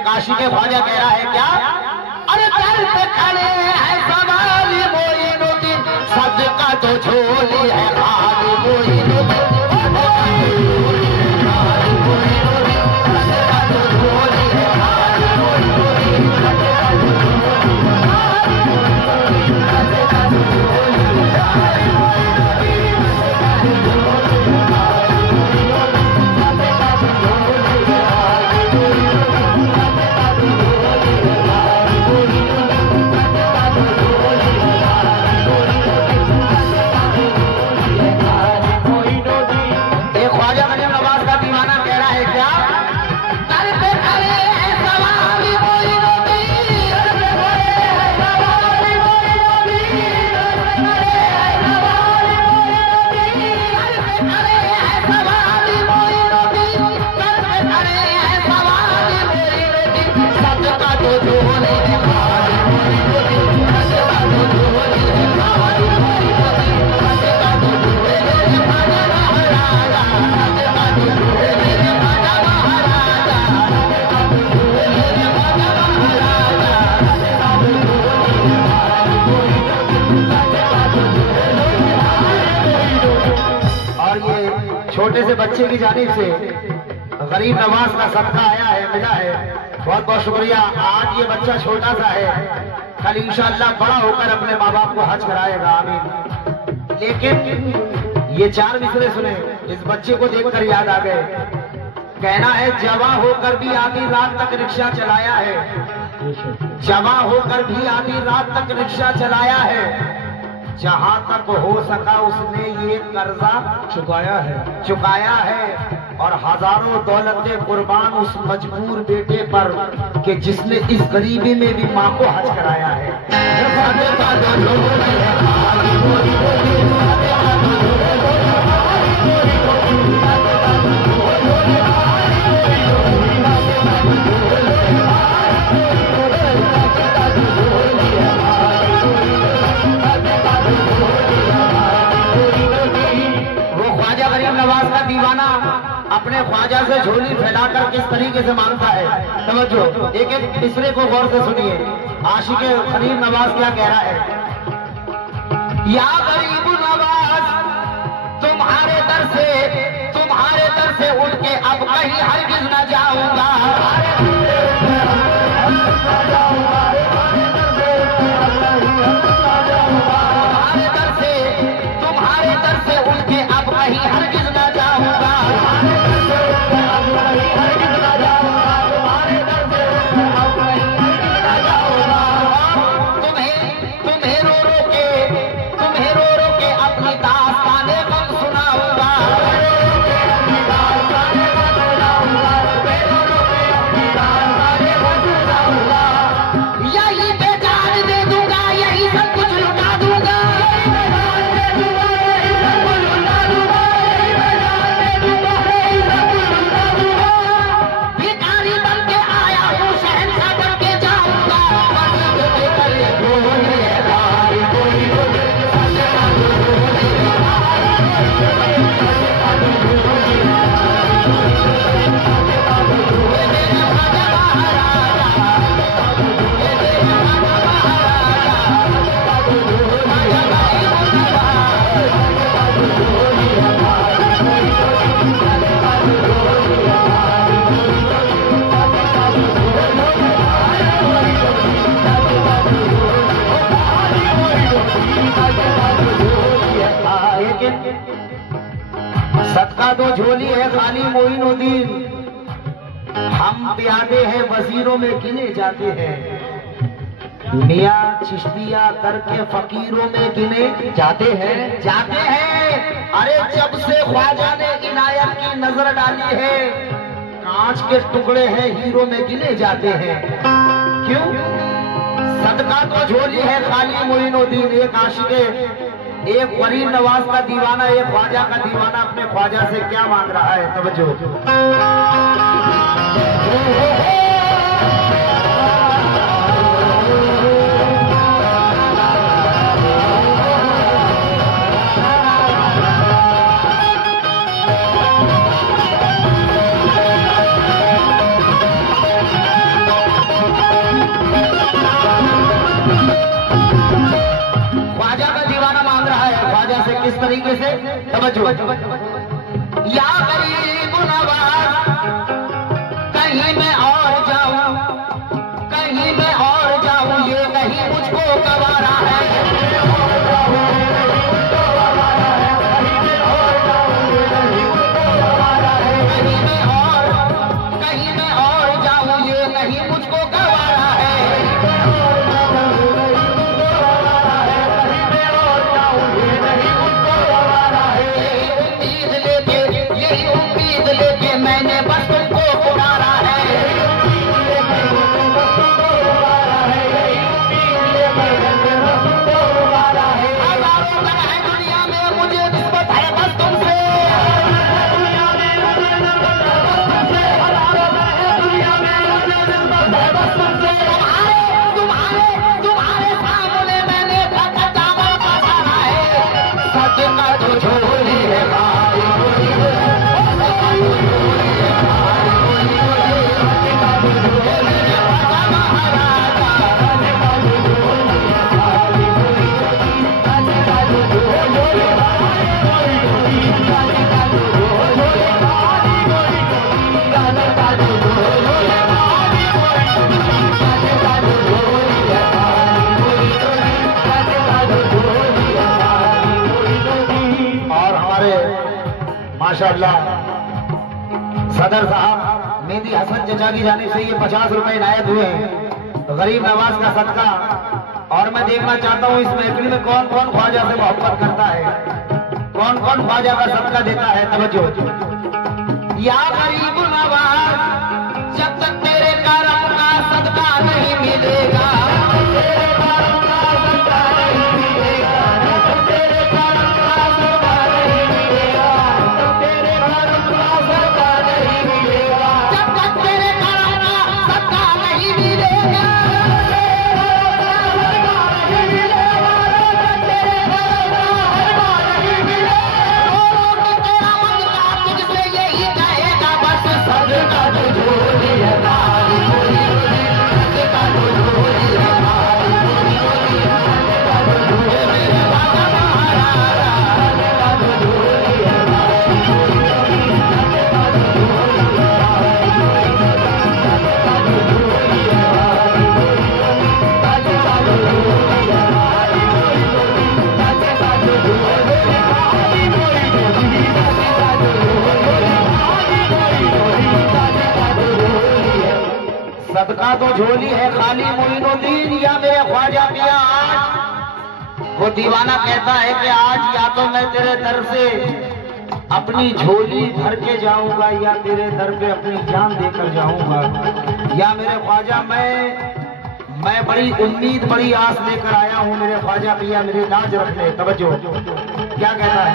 एक आशिक ख्वाजा कह रहा है क्या, अरे दर पे खड़े हैं सवारी मोइनुद्दीन, सदका तो झोली है खाली मोइनुद्दीन, छोटे से बच्चे की जानिब से गरीब नवाज का सदका आया है, मिला है, बहुत बहुत शुक्रिया। आज ये बच्चा छोटा सा है, कल इंशाअल्लाह बड़ा होकर अपने माँ बाप को हज कराएगा, आमीन। लेकिन ये चार मिसरे सुने, इस बच्चे को देखकर याद आ गए। कहना है जवां होकर भी आधी रात तक रिक्शा चलाया है, जवां होकर भी आधी रात तक रिक्शा चलाया है, जहां तक हो सका उसने ये कर्जा चुकाया है और हजारों दौलतें कुर्बान उस मजबूर बेटे पर कि जिसने इस गरीबी में भी माँ को हज कराया है। दीवाना अपने ख्वाजा से झोली फैलाकर किस तरीके से मांगता है, समझो। एक एक मिसरे को गौर से सुनिए। आशिक खलील नवाज क्या कह रहा है, या गरीब नवाज तुम्हारे दर से उठ के अब कहीं हरगिज न जाऊंगा, तुम्हारे दर से उठ के अब कहीं हरगिज न जाऊंगा, तुम्हें रो रो के अपनी दास्ताने गम सुनाऊंगा, यही बेजान दे दूंगा, यही सब कुछ लुटा दूंगा, भिखारी बन के आया हूँ, शहंशाह बन के जाऊंगा, सदका तो झोली है खाली मोइनुद्दीन, हम प्यादे हैं वजीरों में गिने जाते हैं, मियाँ चिश्तिया करके फकीरों में गिने जाते हैं। अरे जब से ख्वाजा ने इनायत की नजर डाली है, कांच के टुकड़े हैं हीरो में गिने जाते हैं। क्यों? सदका तो झोली है खाली मोइनुद्दीन। एक आशिके, एक गरीब नवाज का दीवाना, एक ख्वाजा का दीवाना अपने ख्वाजा से क्या मांग रहा है, तवज्जो। तवज्जो। या गरीब नवाज कहीं मैं और जाऊं, कहीं मैं और जाऊं, ये नहीं मुझको गवारा है। कहीं मैं और जाऊं, ये नहीं मुझको गवारा है। यही उम्मीद लेके मैंने बस तुमको पुकारा है। हजारों का है दुनिया में मुझे निस्बत है बस तुमसे। तुम्हारे सामने मैंने दामन पसारा है। सच का जो झोली है माशाअल्लाह सदर साहब मेहदी हसन चचा की जानिब से ये 50 रुपए इनायत हुए हैं, गरीब नवाज का सदका। और मैं देखना चाहता हूँ इस महफिल में कौन कौन ख्वाजा से मोहब्बत करता है, कौन कौन ख्वाजा का सदका देता है। तवज्जो। या गरीब नवाज जब तक तेरे करम का सदका नहीं मिलेगा, सदका तो झोली है खाली मोइनुद्दीन या मेरे ख्वाजा पिया। आज वो दीवाना कहता है कि आज या तो मैं तेरे दर से अपनी झोली भर के जाऊंगा या तेरे दर पे अपनी जान देकर जाऊंगा। या मेरे ख्वाजा मैं बड़ी उम्मीद बड़ी आस लेकर आया हूँ मेरे ख्वाजा पिया, मेरी लाज रख ले। तवज्जो। क्या कहता है?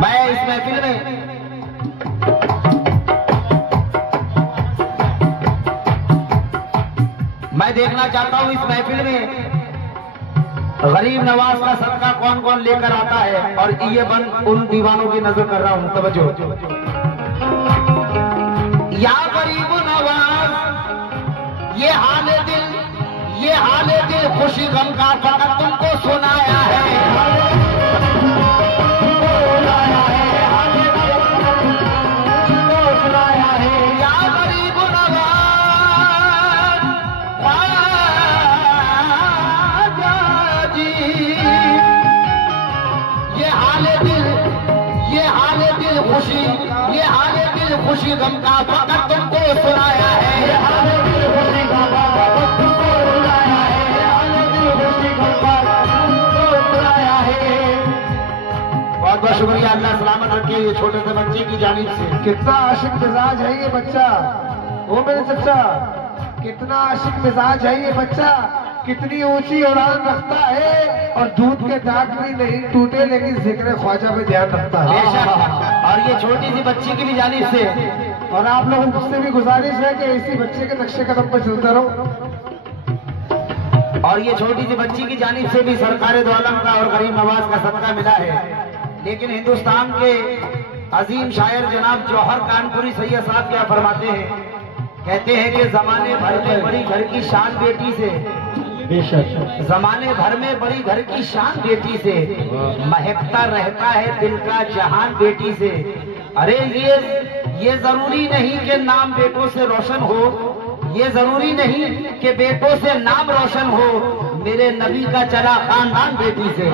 मैं इस महफिल में मैं देखना चाहता हूं इस महफिल में गरीब नवाज का सदका कौन कौन लेकर आता है, और ये बन उन दीवानों की नजर कर रहा हूं। तवज्जो। या गरीब नवाज ये हाल दिल खुशी गम का फकत तुमको सुनाया है। खुशी गम का फकत तुमको सुनाया है। बहुत बहुत शुक्रिया, अल्लाह सलामत रखे ये छोटे से बच्चे की जानिब से। कितना आशिक मिजाज है ये बच्चा, वो मेरे चचा कितना आशिक मिजाज है ये बच्चा, कितनी ऊंची उड़ान रखता है और दूध के दाग भी नहीं टूटे लेकिन जिक्र ख्वाजा पे ध्यान रखता है। और ये छोटी सी बच्ची की भी जानिब से, और आप लोगों से भी गुजारिश है कि इसी बच्चे के नक्शे कदम पर चलते रहो। और ये छोटी सी बच्ची की जानिब से भी सरकारे दो आलम का और गरीब नवाज का सदका मिला है। लेकिन हिंदुस्तान के अजीम शायर जनाब जौहर कानपुरी सैयद साहब क्या फरमाते हैं, कहते हैं कि जमाने भर में बड़ी घर की शान बेटी से बेशक जमाने भर में बड़ी घर की शान बेटी से, महकता रहता है दिल का जहान बेटी से। अरे ये जरूरी नहीं कि नाम बेटों से रोशन हो, ये जरूरी नहीं कि बेटों से नाम रोशन हो, मेरे नबी का चला खानदान बेटी से।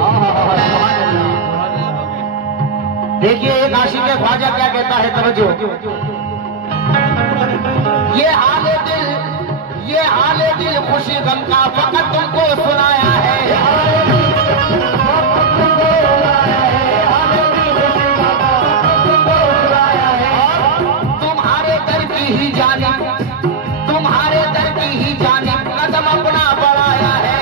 देखिए एक आशिक ख्वाजा क्या कहता है, तवज्जो। ये हाले दिल खुशी गम का फकत तुमको सुनाया है। तुम्हारे दर की ही जानिब, तुम्हारे दर की ही जानिब कदम अपना बढ़ाया है।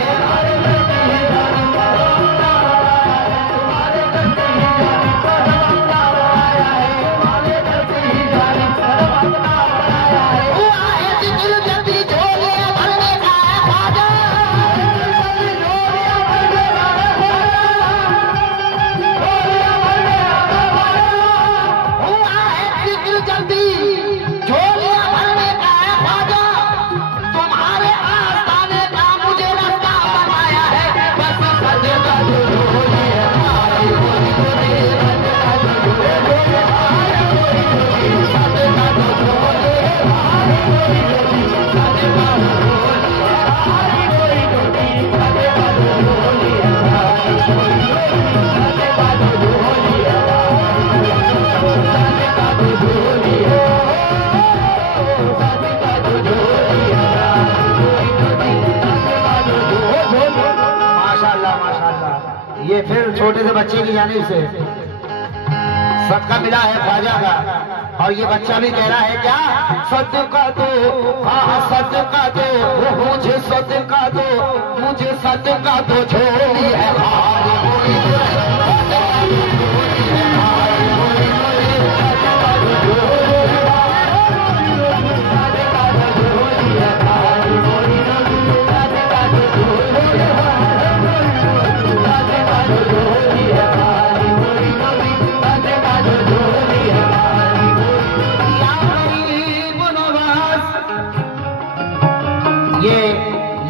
ये फिर छोटे से बच्चे की जानिब से सदका मिला है ख्वाजा का, और ये बच्चा भी कह रहा है क्या, सदका दो, हाँ सदका दो, मुझे सदका दो, मुझे सदका दो, झोली है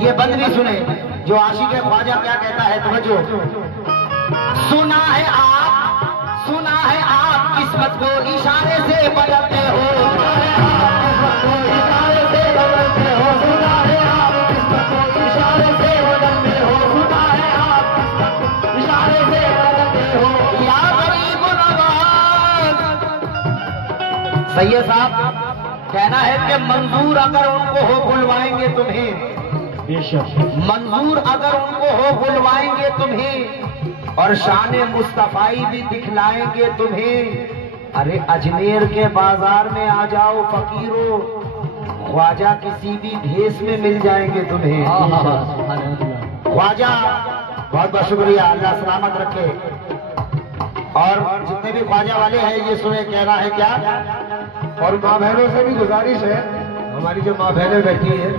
ये बंद भी सुने जो आशिक ख्वाजा क्या कहता है, तवज्जो। सुना है आप किस्मत को इशारे से बदलते हो, या गरीब नवाज। सैयद साहब कहना है कि मंजूर अगर उनको हो बुलवाएंगे तुम्हें, मंजूर अगर उनको हो बुलवाएंगे तुम्हें, और शान मुस्तफाई भी दिखलाएंगे तुम्हें। अरे अजमेर के बाजार में आ जाओ फकीरों, ख्वाजा किसी भी भेष में मिल जाएंगे तुम्हें। ख्वाजा बहुत बहुत शुक्रिया, अल्लाह सलामत रखे। और जितने भी ख्वाजा वाले हैं ये सुने, कहना है क्या, और माँ बहनों से भी गुजारिश है, हमारी जो माँ बहनें बैठी हैं,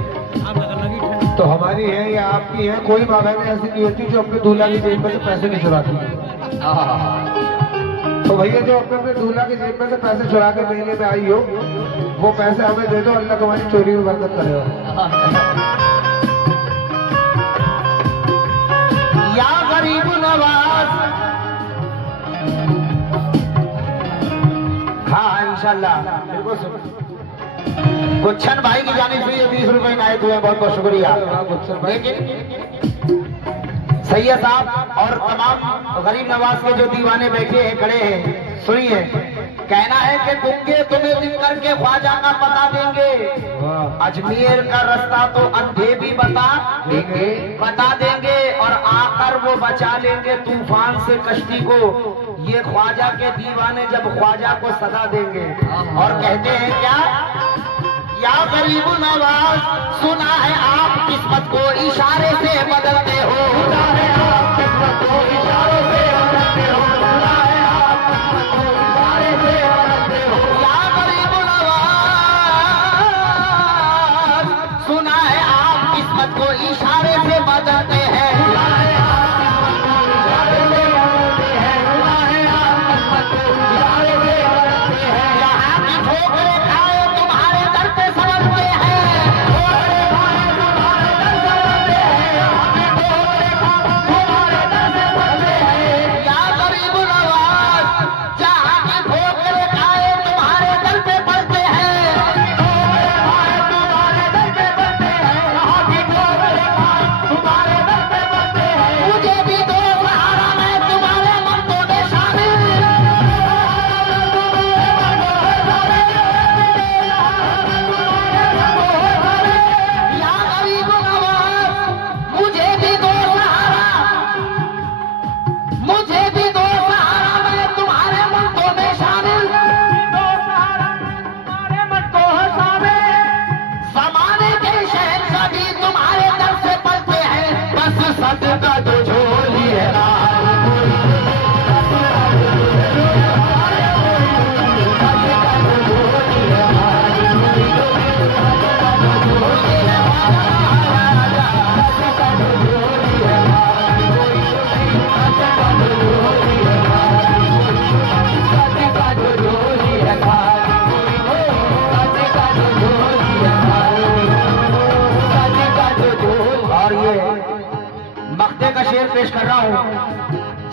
तो हमारी है या आपकी है, कोई माँ बहन ऐसी नहीं होती जो अपने दूल्हा की जेब में से पैसे नहीं चुराती। तो भैया जो अपने दूल्हा की जेब में से पैसे चुरा के महीने में आई हो, वो पैसे हमें दे दो, अल्लाह तुम्हारी चोरी में बरकत करेगा। या गरीब नवाज। हाँ इंशाल्लाह बिल्कुल। गुच्छन भाई की जानिब से ये 20 रुपए का आए हुए, बहुत बहुत शुक्रिया। लेकिन सैयद साहब और तमाम गरीब नवाज के जो दीवाने बैठे हैं, खड़े हैं, सुनिए। कहना है कि गुंगे तुम्हें लिख करके ख्वाजा का पता देंगे, अजमेर का रास्ता तो अंधे भी बता देंगे, और आकर वो बचा लेंगे तूफान से कश्ती को। ये ख्वाजा के दीवाने जब ख्वाजा को सदा देंगे, और कहते हैं क्या, या गरीब नवाज, सुना है आप किस्मत को इशारे से बदलते हो, सुना है आप किस्मत को इशारे से बदलते हो, सुना है आप किस्मत को इशारे से बदलते हो। या गरीब नवाज, सुना है आप किस्मत को इशारे से बदलते हैं, सुना है आप किस्मत को इशारे से बदलते हैं, सुना है आप किस्मत को इशारे से बदलते हैं। यहाँ की ठोकरें खाए तुम्हारे दर पे समझते हैं, ठोकरें खाए तुम्हारे दर समझते हैं।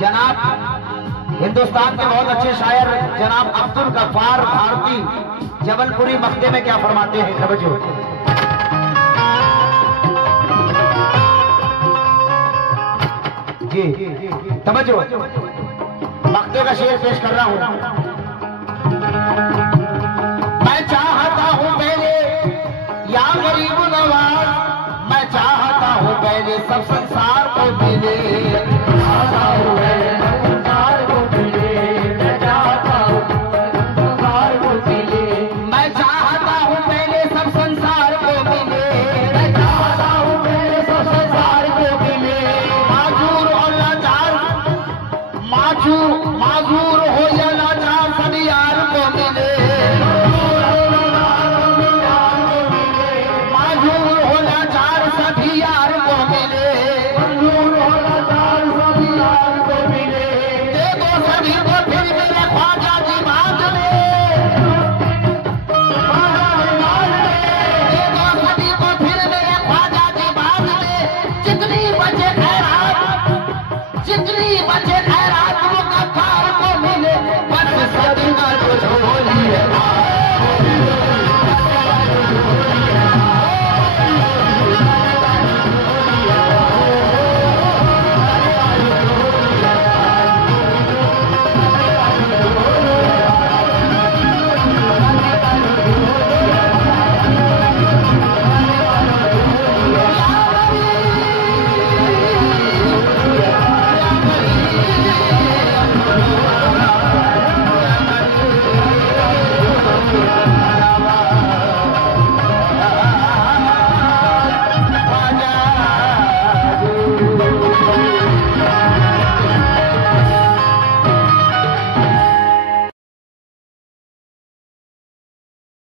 जनाब हिंदुस्तान के बहुत अच्छे शायर जनाब अब्दुल गफ्फार भारती जबलपुरी मक्ते में क्या फरमाते हैं, तवज्जो। जी तवज्जो, मक्ते का शेर पेश कर रहा हूं। मैं चाहता हूं पहले या गरीब नवाज, मैं चाहता हूं पहले सब संसार को मिले, चाहता हूं पहले संसार को मिले, मैं चाहता हूं संसार को मिले, मैं चाहता हूं पहले सब संसार को मिले, मैं चाहता हूं पहले सब संसार को मिले। माजूर और लाचार, माजूर हो